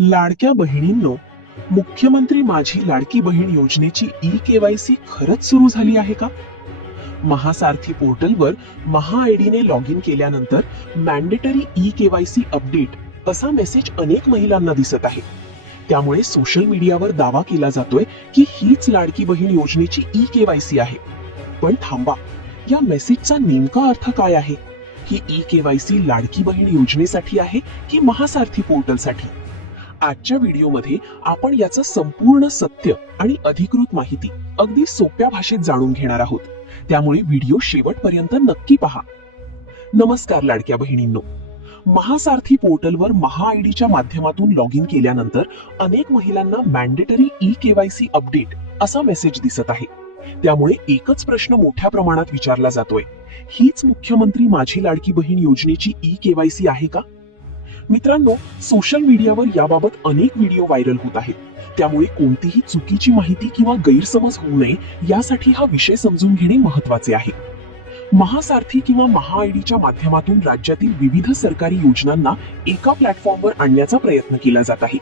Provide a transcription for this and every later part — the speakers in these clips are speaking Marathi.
लाडक्या बहिणींनो, मुख्यमंत्री माझी लाडकी बहीण योजनेची ई-केवायसी खरंच सुरू झाली आहे का? महासारथी पोर्टलवर महा-आयडीने लॉग इन केल्यानंतर मॅन्डेटरी ई-केवायसी अपडेट असा मेसेज अनेक महिलांना दिसत आहे. त्यामुळे सोशल मीडियावर दावा केला जातोय की हीच लाडकी बहीण योजनेची ई-केवायसी आहे. पण थांबा, या मेसेजचा नेमका अर्थ काय आहे? ही ई-केवायसी लाडकी बहीण योजनेसाठी आहे की महासारथी पोर्टलसाठी? आजच्या व्हिडिओमध्ये आपण याचं संपूर्ण सत्य आणि अधिकृत माहिती अगदी सोप्या भाषेत जाणून घेणार आहोत. त्यामुळे व्हिडिओ शेवटपर्यंत नक्की पहा. नमस्कार लाडक्या बहिणींनो, महासारथी पोर्टलवर महा-आयडीच्या माध्यमातून लॉग इन केल्यानंतर अनेक महिलांना मॅन्डेटरी ई-केवायसी अपडेट असा मेसेज दिसत आहे. त्यामुळे एकच प्रश्न मोठ्या प्रमाणात विचारला जातोय, हीच मुख्यमंत्री माझी लाडकी बहीण योजनेची ई-केवायसी आहे का? मित्रांनो, सोशल मीडियावर याबाबत अनेक व्हिडिओ व्हायरल होत आहेत. त्यामुळे कोणतीही चुकीची माहिती किंवा गैरसमज होऊ नये यासाठी हा विषय समजून घेणे महत्त्वाचे आहे. महासारथी किंवा महा-आयडीच्या माध्यमातून राज्यातील विविध सरकारी योजनांना एका प्लॅटफॉर्मवर आणण्याचा प्रयत्न केला जात आहे.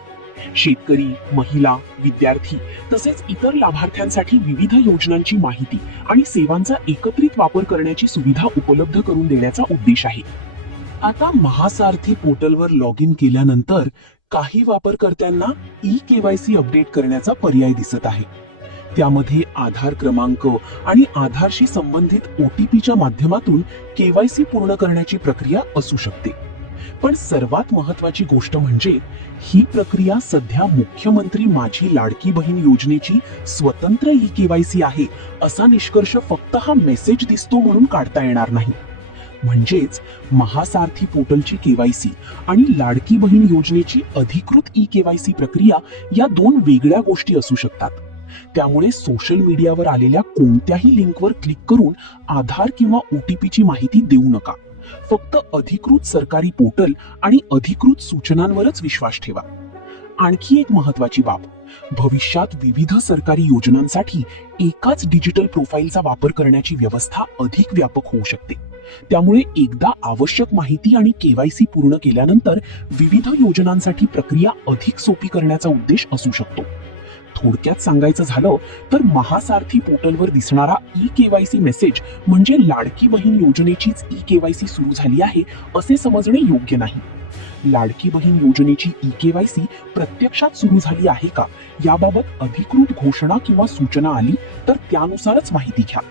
शेतकरी, महिला, विद्यार्थी तसेच इतर लाभार्थ्यांसाठी विविध योजनांची माहिती आणि सेवांचा एकत्रित वापर करण्याची सुविधा उपलब्ध करून देण्याचा उद्देश आहे. आता महासारथी पोर्टलवर लॉग इन केल्यानंतर काही वापरकर्त्यांना ई-केवायसी अपडेट करण्याचा पर्याय दिसत आहे. त्यामध्ये आधार क्रमांक आणि आधारशी संबंधित OTPच्या माध्यमातून केवायसी पूर्ण करण्याची प्रक्रिया असू शकते. पण सर्वात महत्त्वाची गोष्ट म्हणजे ही प्रक्रिया सध्या मुख्यमंत्री माझी लाडकी बहीण योजनेची स्वतंत्र ई-केवायसी आहे असा निष्कर्ष फक्त हा मेसेज दिसतो म्हणून काढता येणार नाही. म्हणजेच महासारथी पोर्टलची केवायसी आणि लाडकी बहीण योजनेची अधिकृत ई-केवायसी प्रक्रिया या दोन वेगळ्या गोष्टी असू शकतात. त्यामुळे सोशल मीडियावर आलेल्या कोणत्याही लिंकवर क्लिक करून आधार किंवा OTPची माहिती देऊ नका. फक्त अधिकृत सरकारी पोर्टल आणि अधिकृत सूचनांवरच विश्वास ठेवा. आणखी एक महत्त्वाची बाब, भविष्यात विविध सरकारी योजनांसाठी एकाच डिजिटल प्रोफाईलचा वापर करण्याची व्यवस्था अधिक व्यापक होऊ शकते. त्यामुळे एकदा आवश्यक माहिती आणि केवायसी पूर्ण केल्यानंतर विविध योजनांसाठी प्रक्रिया अधिक सोपी करण्याचा उद्देश असू शकतो. थोडक्यात सांगायचं झालं तर महासारथी पोर्टलवर दिसणारा ई-केवायसी मेसेज म्हणजे लाडकी बहीण योजनेचीच ई-केवायसी सुरू झाली आहे असे समजणे योग्य नाही. लाडकी बहीण योजनेची ई-केवायसी प्रत्यक्षात सुरू झाली आहे का याबाबत अधिकृत घोषणा किंवा सूचना आली तर त्यानुसारच माहिती घ्या.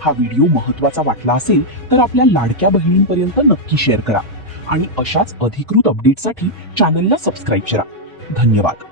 हा व्हिडिओ महत्त्वाचा वाटला असेल तर आपल्या लाडक्या बहिणींपर्यंत नक्की शेअर करा आणि अशाच अधिकृत अपडेटसाठी चॅनलला सबस्क्राईब करा. धन्यवाद.